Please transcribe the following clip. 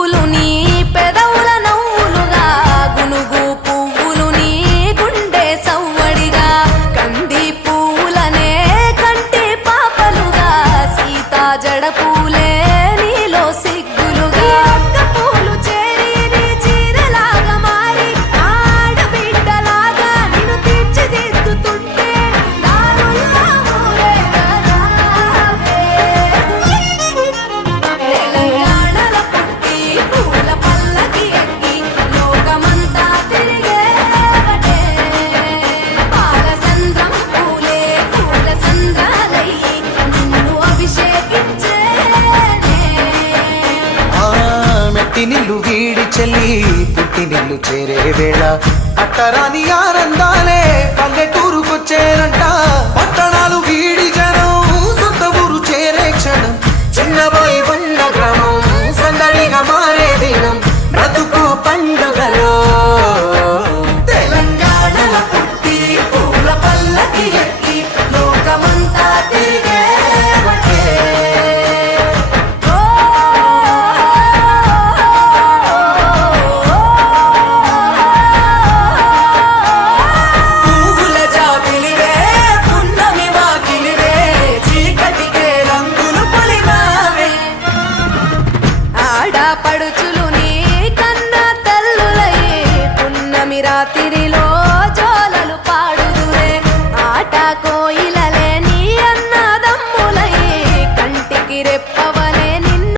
పువ్వులు నీ పెదవుల నవ్వులుగా గునుగు పువ్వులు నీ గుండె సవ్వడిగా కంది పువ్వులనే కంటి పాపలుగా సీతా జడ పూలే నీలో సిగ్గులుగా పూలు చేరి నీ చీరలాగా మారి ఆడబిడ్డలాగా నిన్ను తీర్చిదిద్దుతుంటే దారుల్లా ఊరేగరావే. తెలంగాణల పుట్టి పూల పల్లకి ఎక్కి లోకమంతా తిరిగేవటే పాలసంద్రం పూలే పూల సంద్రాలయ్యి నిన్ను అభిషేకించేనే. మెట్టి నిల్లు వీడి చెల్లి పుట్టి నిల్లు చేరే వేళ అట్టరాని ఆనందాలే పల్లెటూరుకొచ్చేనంట పట్టణాలు వీడి